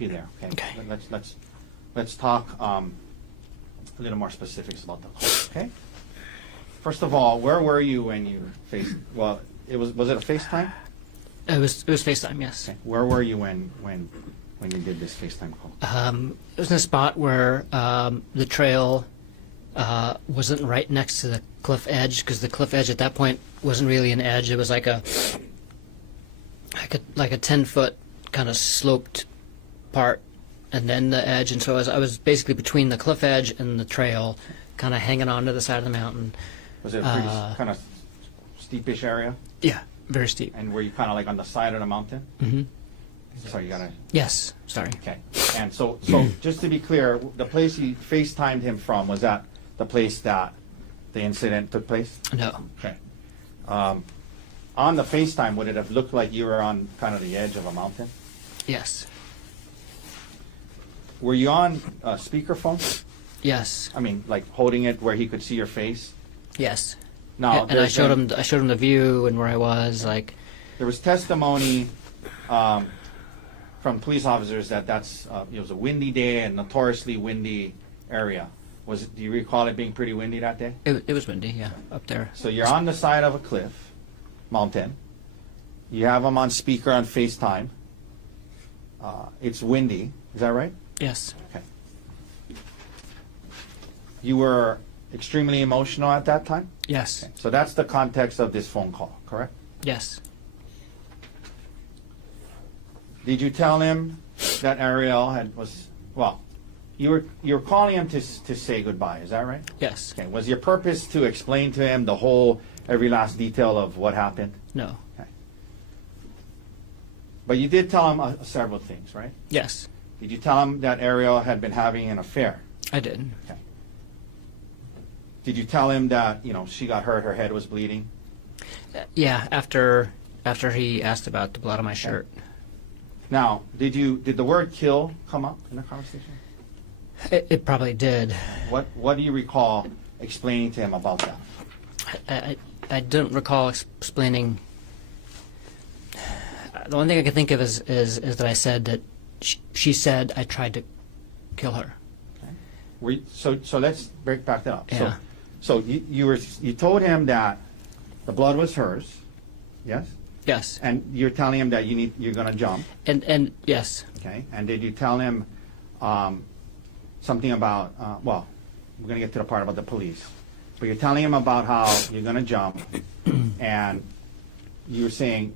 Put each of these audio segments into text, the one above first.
you there. Okay. Okay. Let's talk a little more specifics about the call. Okay. First of all, where were you when you faced? Well, was it a FaceTime? It was FaceTime, yes. Okay. Where were you when you did this FaceTime call? It was in a spot where the trail wasn't right next to the cliff edge, because the cliff edge at that point wasn't really an edge. It was like a 10-foot kind of sloped part, and then the edge. And so I was basically between the cliff edge and the trail, kind of hanging on to the side of the mountain. Was it a pretty kind of steepish area? Yeah, very steep. And were you kind of like on the side of the mountain? Mm-hmm. So you gotta. Yes. Sorry. Okay. And so just to be clear, the place you FaceTimed him from, was that the place that the incident took place? No. Okay. On the FaceTime, would it have looked like you were on kind of the edge of a mountain? Yes. Were you on speakerphone? Yes. I mean, like holding it where he could see your face? Yes. Now, and I showed him the view and where I was. Like, there was testimony from police officers that it was a windy day and notoriously windy area. Do you recall it being pretty windy that day? It was windy, yeah, up there. So you're on the side of a cliff, mountain. You have him on speaker on FaceTime. It's windy. Is that right? Yes. Okay. You were extremely emotional at that time? Yes. Okay. So that's the context of this phone call, correct? Yes. Did you tell him that Arielle you were calling him to say goodbye, is that right? Yes. Okay. Was your purpose to explain to him every last detail of what happened? No. Okay. But you did tell him several things, right? Yes. Did you tell him that Arielle had been having an affair? I did. Okay. Did you tell him that, she got hurt, her head was bleeding? Yeah, after he asked about the blood on my shirt. Now, did the word kill come up in the conversation? It probably did. What do you recall explaining to him about that? I don't recall explaining. The only thing I can think of is that I said that she said I tried to kill her. Okay. So let's break back that up. Yeah. So you told him that the blood was hers, yes? Yes. And you're telling him that you're going to jump. And yes. Okay. And did you tell him something about we're going to get to the part about the police, but you're telling him about how you're going to jump, and you're saying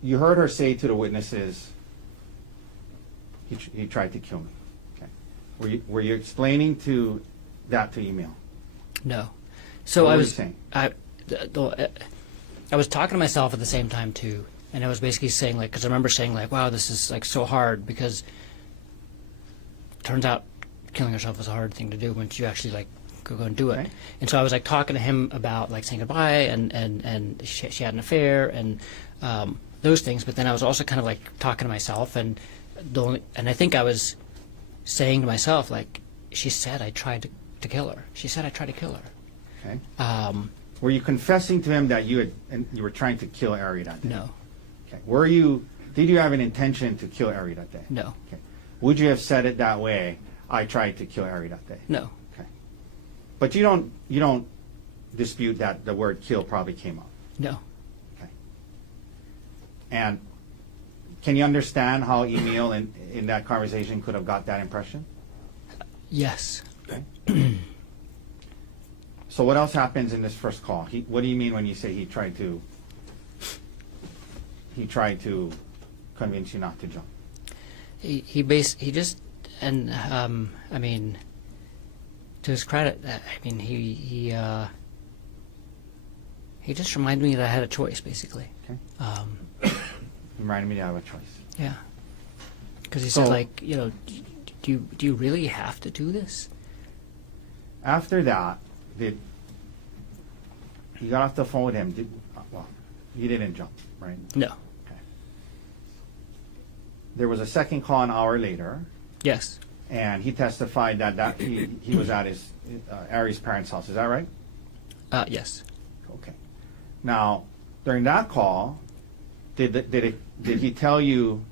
you heard her say to the witnesses, he tried to kill me. Okay. Were you explaining that to Emile? No. So what I were was you saying? I was talking to myself at the same time too, and I was basically saying, like, because I remember saying, like, wow, this is like so hard, because it turns out killing yourself is a hard thing to do once you actually like go and do it. Right. And so I was like talking to him about like saying goodbye and she had an affair and those things, but then I was also kind of like talking to myself, and I think I was saying to myself, like, she said I tried to kill her. She said I tried to kill her. Okay. Were you confessing to him that you were trying to kill Ari that day? No. Okay. Did you have an intention to kill Ari that day? No. Okay. Would you have said it that way? I tried to kill Ari that day. No. Okay. But you don't dispute that the word kill probably came up. No. Okay. And can you understand how Emile in that conversation could have got that impression? Yes. Okay. So what else happens in this first call? What do you mean when you say he tried to convince you not to jump? He just, and I mean, to his credit, I mean, he just reminded me that I had a choice, basically. Okay. Reminded me that I have a choice. Yeah. Because he said, like, do you really have to do this? After that, you got off the phone with him? You didn't jump, right? No. Okay. There was a second call an hour later. Yes. And he testified that he was at Ari's parents' house. Is that right? Yes. Okay. Now, during that call, did he tell you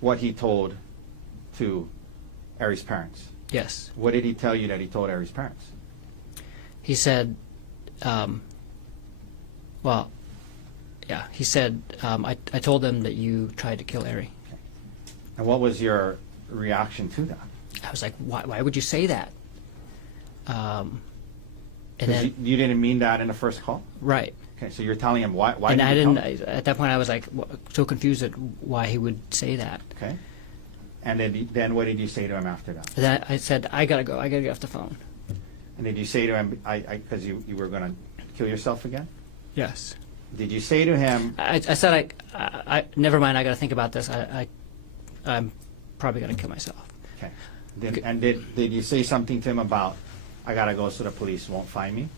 what he told to Ari's parents. Yes. What did he tell you that he told Ari's parents? He said, he said, I told them that you tried to kill Ari. And what was your reaction to that? I was like, why would you say that? And 'Cause then, you didn't mean that in the first call? right. Okay, so you're telling him why And did I you didn't, tell him? at that point I was like so confused at why he would say that. Okay. And then what did you say to him after that? And then I said, I gotta go, I gotta get off the phone. And did you say to him, because you were going to kill yourself again? Yes. Did you say to him, I said, I never mind, I gotta think about this. I'm probably gonna kill myself. okay. Did you say something to him about, I got to go so the police won't find me?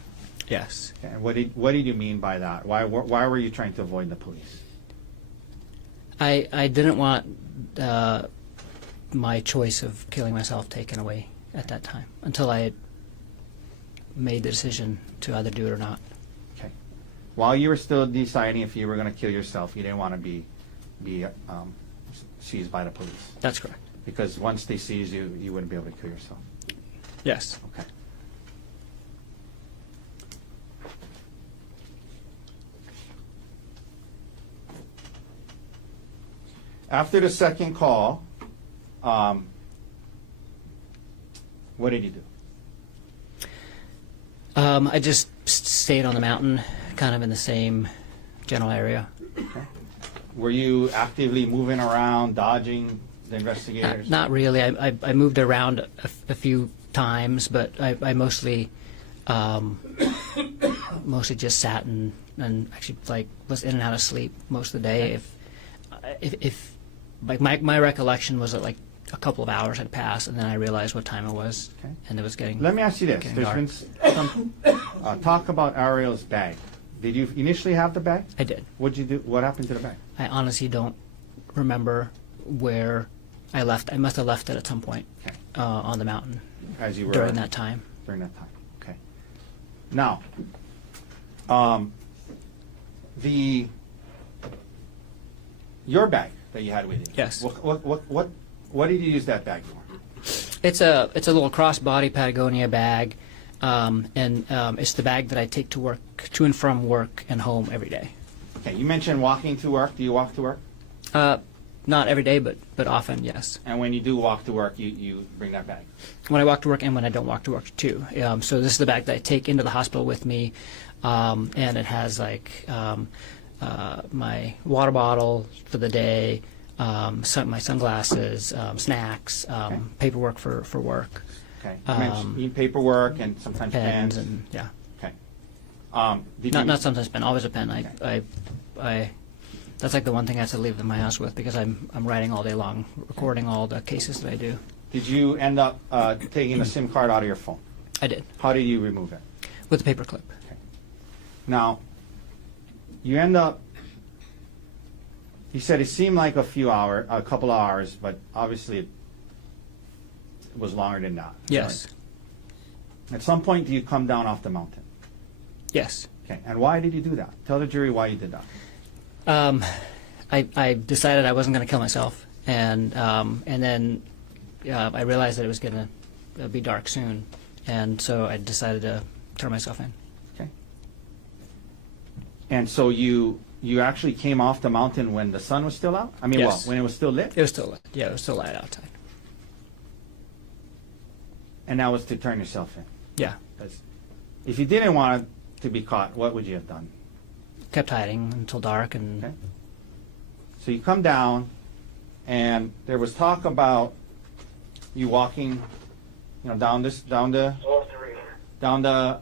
Yes. Okay. And what did you mean by that? Why were you trying to avoid the police? I didn't want my choice of killing myself taken away at that time until I had made the decision to either do it or not. Okay. While you were still deciding if you were going to kill yourself, you didn't want to be seized by the police. That's correct. Because once they seize you, you wouldn't be able to kill yourself. Yes. Okay. After the second call, what did you do? I just stayed on the mountain, kind of in the same general area. Okay. Were you actively moving around, dodging the investigators? Not really. I moved around a few times, but I mostly just sat and actually like was in and out of sleep most of the day. If like my recollection was that like a couple of hours had passed, and then I realized what time it was, Okay. and it was getting. Let me ask you this. getting There's dark. been some talk about Arielle's bag. Did you initially have the bag? I did. What'd you do? What happened to the bag? I honestly don't remember where I left. I must have left it at some point Okay. on the mountain As you were during that time. During that time. Okay. Now, your bag that you had with you. Yes. What did you use that bag for? It's a little crossbody Patagonia bag, and it's the bag that I take to and from work and home every day. Okay. You mentioned walking to work. Do you walk to work? Not every day, but often, yes. And when you do walk to work, you bring that bag. When I walk to work and when I don't walk to work too. So this is the bag that I take into the hospital with me, and it has like my water bottle for the day, my sunglasses, snacks, Okay. paperwork for work, Okay. You mentioned you need paperwork and sometimes pens, pens. and yeah. Okay. Did Not you, sometimes pen, always a pen. Okay. I that's like the one thing I have to leave in my house with because I'm writing all day long, recording all the cases that I do. Did you end up taking the SIM card out of your phone? I did How did you remove it? with a paper clip. Now, you end up. You said it seemed like a couple of hours, but obviously it was longer than that. Yes. Right? At some point, do you come down off the mountain? Yes. Okay. And why did you do that? Tell the jury why you did that. I decided I wasn't going to kill myself, and then I realized that it was going to be dark soon, and so I decided to turn myself in. Okay. And so you actually came off the mountain when the sun was still out? I mean, Yes. when it was still lit? It was still lit. Yeah, it was still light outside. And that was to turn yourself in. Yeah. 'Cause if you didn't want to be caught, what would you have done? Kept hiding until dark, and Okay. So you come down, and there was talk about you walking, down the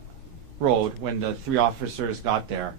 road when the 3 officers got there.